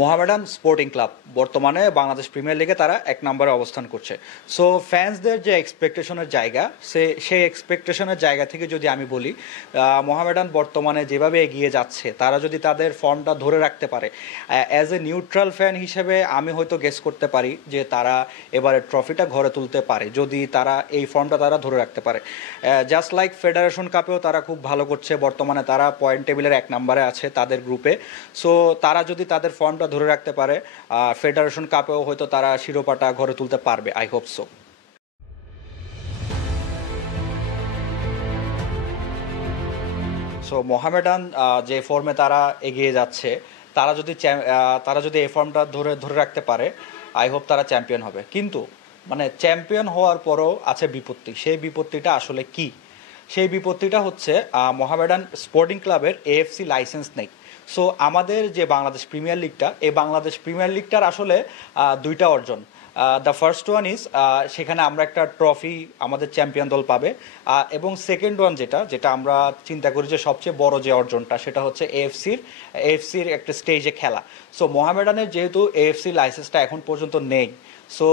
Mohammedan sporting club বর্তমানে Bangladesh premier লিগে তারা 1 নম্বরে অবস্থান করছে। সো ফ্যান্সদের যে এক্সপেকটেশনের জায়গা সেই এক্সপেকটেশনের জায়গা থেকে যদি আমি বলি, মোহামেডান বর্তমানে যেভাবে এগিয়ে যাচ্ছে তারা যদি তাদের ফর্মটা ধরে রাখতে পারে, অ্যাজ এ নিউট্রাল ফ্যান হিসেবে আমি হয়তো গেস করতে পারি যে তারা এবারে ট্রফিটা ঘরে তুলতে পারে যদি তারা এই ফর্মটা তারা ধরে রাখতে পারে। জাস্ট লাইক ফেডারেশন কাপেও তারা খুব ভালো করছে, বর্তমানে তারা পয়েন্ট টেবিলের 1 নম্বরে আছে তাদের গ্রুপে। সো তারা যদি তাদের ফর্মটা ধরে রাখতে পারে, ফেডারেশন কাপেও হয়তো তারা শিরোপাটা ঘরে তুলতে পারবে। I hope so. So Mohammedan যে ফর্মে তারা এগিয়ে যাচ্ছে, তারা যদি এই ফর্মটা ধরে ধরে রাখতে পারে, আই হোপ তারা চ্যাম্পিয়ন হবে। কিন্তু মানে চ্যাম্পিয়ন হওয়ার পরও আছে বিপত্তি। সেই বিপত্তিটা আসলে কি? সেই বিপত্তিটা হচ্ছে মোহামেডান স্পোর্টিং ক্লাবের এএফসি লাইসেন্স নেই। সো আমাদের যে বাংলাদেশ প্রিমিয়ার লিগটা, এই বাংলাদেশ প্রিমিয়ার লিগটার আসলে দুইটা অর্জন। দ্য ফার্স্ট ওয়ান ইজ, সেখানে আমরা একটা ট্রফি আমাদের চ্যাম্পিয়ন দল পাবে, এবং সেকেন্ড ওয়ান যেটা আমরা চিন্তা করি যে সবচেয়ে বড় যে অর্জনটা, সেটা হচ্ছে এএফসির একটা স্টেজে খেলা। সো মোহামেডানের যেহেতু এএফসি লাইসেন্সটা এখন পর্যন্ত নেই, সো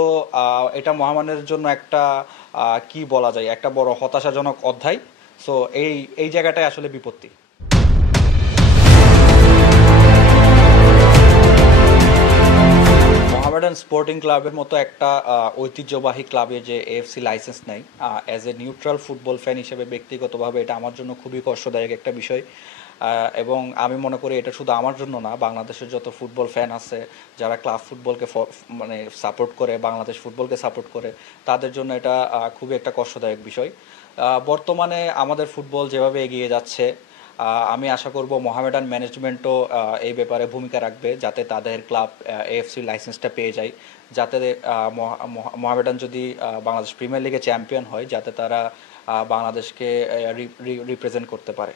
এটা মোহামেডানের জন্য একটা কি বলা যায়, একটা বড় হতাশাজনক অধ্যায়। সো এই জায়গাটায় আসলে বিপত্তি। মোহামেডান স্পোর্টিং ক্লাবের মতো একটা ঐতিহ্যবাহী ক্লাবে যে এএফসি লাইসেন্স নেই, as a neutral football fan হিসেবে ব্যক্তিগতভাবে এটা আমার জন্য খুবই কষ্টদায়ক একটা বিষয়। এবং আমি মনে করি এটা শুধু আমার জন্য না, বাংলাদেশের যত ফুটবল ফ্যান আছে যারা ক্লাব ফুটবলকে মানে সাপোর্ট করে, বাংলাদেশ ফুটবলকে সাপোর্ট করে, তাদের জন্য এটা খুবই একটা কষ্টদায়ক বিষয়। বর্তমানে আমাদের ফুটবল যেভাবে এগিয়ে যাচ্ছে, আমি আশা করব মোহামেডান ম্যানেজমেন্টও এই ব্যাপারে ভূমিকা রাখবে, যাতে তাদের ক্লাব এএফসি লাইসেন্সটা পেয়ে যায়, যাতে মোহামেডান যদি বাংলাদেশ প্রিমিয়ার লিগে চ্যাম্পিয়ন হয়, যাতে তারা বাংলাদেশকে রিপ্রেজেন্ট করতে পারে।